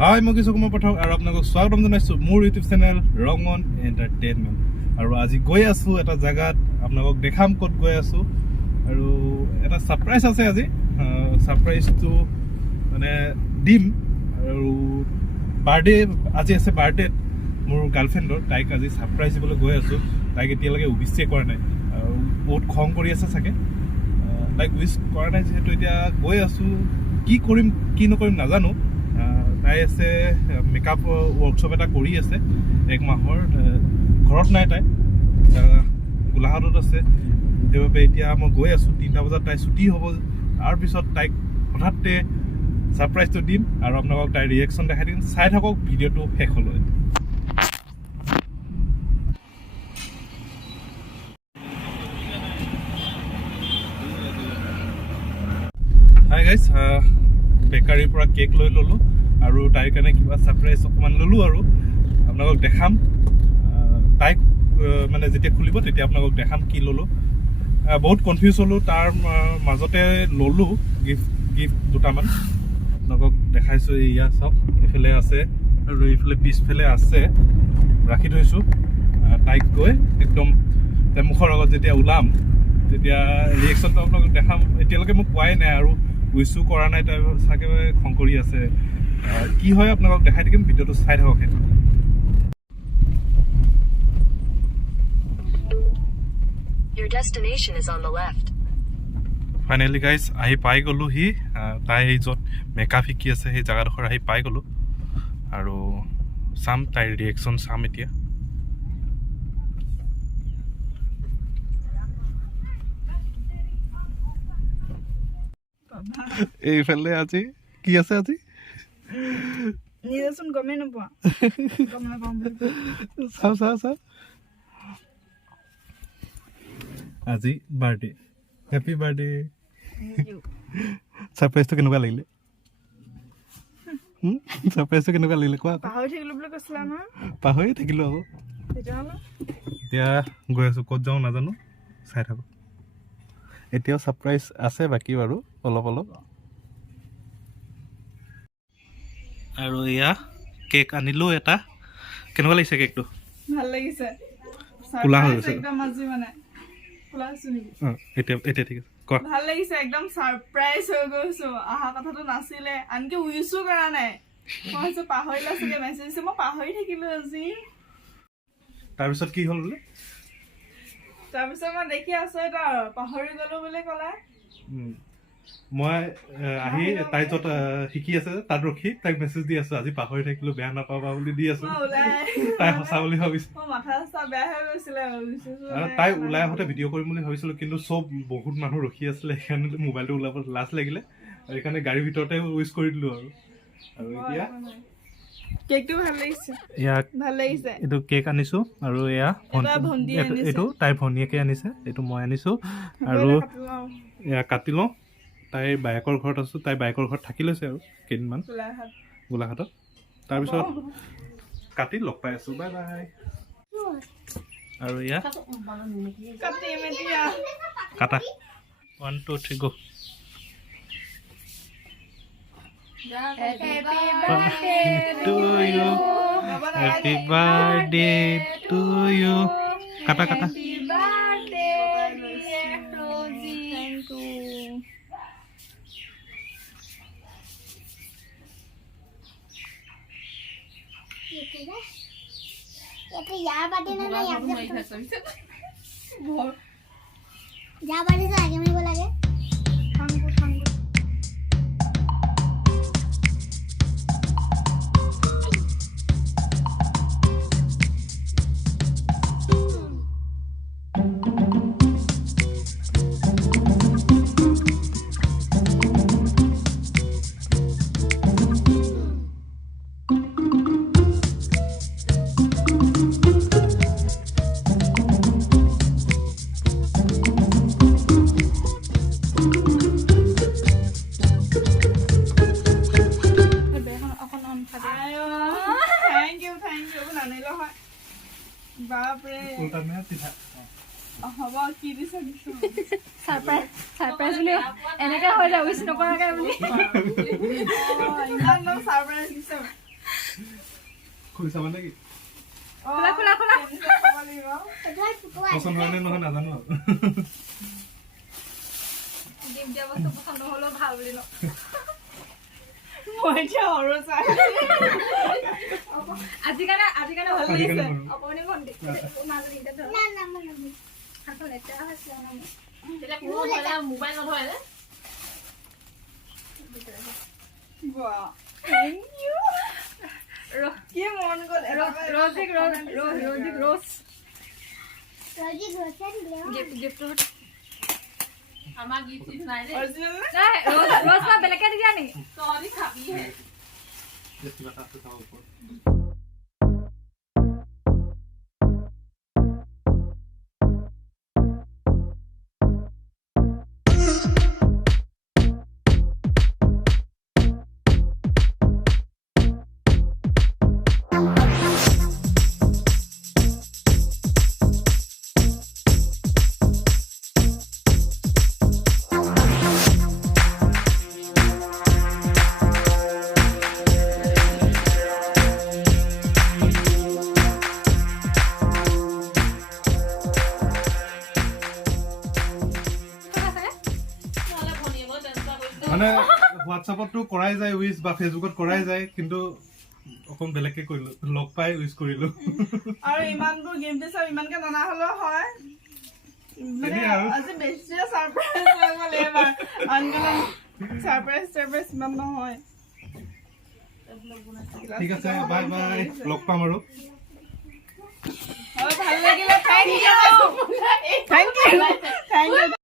হাই মই কিছু কুমাৰ পাঠক আৰু আপোনালোকক স্বাগতম জনাইছোঁ মোৰ ইউটিউব চেনেল ৰংমন এণ্টাৰটেইনমেণ্ট। আৰু আজি গৈ আছোঁ এটা জেগাত, আপোনালোকক দেখাম ক'ত গৈ আছোঁ। আৰু এটা ছাৰপ্ৰাইজ আছে আজি। ছাৰপ্ৰাইজটো মানে দিম। আৰু বাৰ্থডে আজি আছে, বাৰ্থডেত মোৰ গাৰ্লফ্ৰেণ্ডৰ, তাইক আজি ছাৰপ্ৰাইজ দিবলৈ গৈ আছোঁ। তাইক এতিয়ালৈকে উইচে কৰা নাই আৰু বহুত খং কৰি আছে চাগে। তাইক উইচ কৰা নাই যিহেতু এতিয়া গৈ আছোঁ। কি কৰিম কি নকৰিম নাজানো। তাই আছে মেকআপ ৱৰ্কশ্বপ এটা কৰি আছে 1 মাহৰ। ঘৰত নাই, তাই গোলাঘাটত আছে। সেইবাবে এতিয়া মই গৈ আছোঁ। 3টা বজাত তাই ছুটি হ'ব। তাৰপিছত তাইক হঠাতে ছাৰপ্ৰাইজটো দিম আৰু আপোনালোকক তাইৰ ৰিয়েকশ্যন দেখাই দিম। চাই থাকক ভিডিঅ'টো শেষলৈ। হাই গাইজ, বেকাৰীৰ পৰা কেক লৈ ল'লোঁ আৰু তাইৰ কাৰণে কিবা ছাৰপ্ৰাইজ অকণমান ল'লোঁ আৰু আপোনালোকক দেখাম। তাইক মানে যেতিয়া খুলিব তেতিয়া আপোনালোকক দেখাম কি ল'লোঁ। বহুত কনফিউজ হ'লোঁ, তাৰ মাজতে ল'লোঁ গিফ্ট দুটামান। আপোনালোকক দেখাইছোঁ। এয়া চাওক, এইফালে আছে আৰু এইফালে পিছফালে আছে, ৰাখি থৈছোঁ। তাইক গৈ একদম মুখৰ আগত যেতিয়া ওলাম তেতিয়া ৰিয়েকশ্যনটো আপোনালোকক দেখাম। এতিয়ালৈকে মোক কোৱাই নাই আৰু উইচো কৰা নাই, তাই চাগে খং কৰি আছে। কি হয় আপোনালোকক দেখাই থাকিম, ভিডিঅ'টো চাই থাকক। Your destination is on the left. Finally guys আহি পাই গ'লোঁ। তাই য'ত মেকআপ শিকি আছে সেই জেগাডোখৰ আহি পাই গ'লোঁ আৰু চাম তাইৰ ৰিয়েকশ্যন চাম এতিয়া। এইফালে আজি কি আছে? আজি নিজেচোন গমেই নোপোৱা। চাওঁ আজি বাৰ্থডে। Happy birthday. ছাৰপ্ৰাইজটো কেনেকুৱা লাগিলে? ছাৰপ্ৰাইজটো কেনেকুৱা লাগিলে কোৱা? পাহৰি থাকিলোঁ বুলি কৈছিলা নহয়। পাহৰি থাকিলোঁ আকৌ। এতিয়া গৈ আছোঁ, ক'ত যাওঁ নাজানো, চাই থাকোঁ। এতিয়াও ছাৰপ্ৰাইজ আছে বাকী বাৰু অলপ। আৰু এয়া কেক আনিলোঁ এটা। কেনেকুৱা লাগিছে কেকটো? ভাল লাগিছে। কোলা হৈ গৈছে একদম আজি মানে কোলা হৈছোঁ নেকি? এতিয়া ঠিক আছে, কোৱা। ভাল লাগিছে, একদম ছাৰপ্ৰাইজ হৈ গৈছোঁ। অহা কথাটো নাছিলে, আনকি উইচো কৰা নাই। মই ভাবিছোঁ পাহৰিলা চাগে, মেছেজ দিছে। মই পাহৰি থাকিলোঁ আজি। তাৰপিছত কি হ'ল বোলে? তাৰপিছত মই দেখি আছোঁ এটা পাহৰি গ'লোঁ বুলি ক'লে। মই আহি তাই য'ত শিকি আছে তাত ৰখি তাইক মেছেজ দি আছোঁ, আজি পাহৰি থাকিলোঁ, বেয়া নাপাবা বুলি দি আছোঁ। তাই সঁচা বুলি ভাবিছোঁ। মাথা বেয়া হৈ গৈছিলে। তাই ওলাই আহোঁতে ভিডিঅ' কৰিম বুলি ভাবিছিলোঁ, কিন্তু বহুত মানুহ ৰখি আছিলে, সেইকাৰণে মোবাইলটো ওলাব লাজ লাগিলে। সেইকাৰণে গাড়ীৰ ভিতৰতে উইচ কৰি দিলোঁ আৰু এতিয়া কেকটো ভাল লাগিছে। ভাল লাগিছে। এইটো কেক আনিছোঁ আৰু এয়া এইটো তাইৰ ভনীয়েকে আনিছে, এইটো মই আনিছোঁ। আৰু এয়া কাটি লওঁ। তাইৰ বায়েকৰ ঘৰত আছোঁ, তাই বায়েকৰ ঘৰত থাকি লৈছে আৰু কেইদিনমান গোলাঘাটত। তাৰপিছত কাটি লগ পাই আছোঁ। Bye bye. আৰু এয়া কাটা 1 2 3 গো। Happy birthday to you. Kata. यार बाटे ना यार जा बाटे से आगे मेरे को लगे বাপৰে হ'ব কি দিছে সাৰপ্ৰাইজ বুলি এনেকা হৈ যায় উইচ নকৰাকে বুলি ইমান সারপ্রাইজ দিছে খুলি চাবা নেকি খোলা খোলা খোলা খাব লাগিব তই ফুকুৱা পচন্দ হয় নে নহয় নাজানো আৰু গিফ্ট দিয়া বস্তু পছন্দ নহ'লেও ভাল বুলি ন মই এতিয়া সৰু চাই আজিকালি আজিকালি অকণি ভণ্টি মাজুলী এতিয়া ধৰ না না মই নবি আকৌ লেতেৰা হৈছে তেতিয়া কোনো হ'লে মোবাইল নধৰে যে বাহ থ্যাংক ইউ কি মন গ'ল ৰজিক ৰ'জ ৰজি ঘৰতে দিলে গিফ্ট আমাৰ গিফ্ট নাই দেই অৰিজিনেল নাই ৰ'জ মই বেলেগে দিয়া নেকি তহঁতি খাবিহে কিবা এটা আছে চাব ওপৰত মানে হোৱাটছআপতো কৰাই যায় উইচ বা ফেচবুকত কৰাই যায় কিন্তু অকণ বেলেগকে কৰিলো লগ পাই উইচ কৰিলো আৰু ইমানবোৰ গিফ্ট দিছে ইমানকে ননা হ'লেও হয় মানে এনেই আৰু। আজি বেছিয়ে ছাৰপ্ৰাইজ হৈ গ'ল এইবাৰ আনকালে ছাৰপ্ৰাইজ ইমান নহয় ঠিক আছে বাই বাই লগ পাম আৰু ভাল লাগিলে থেংক ইউ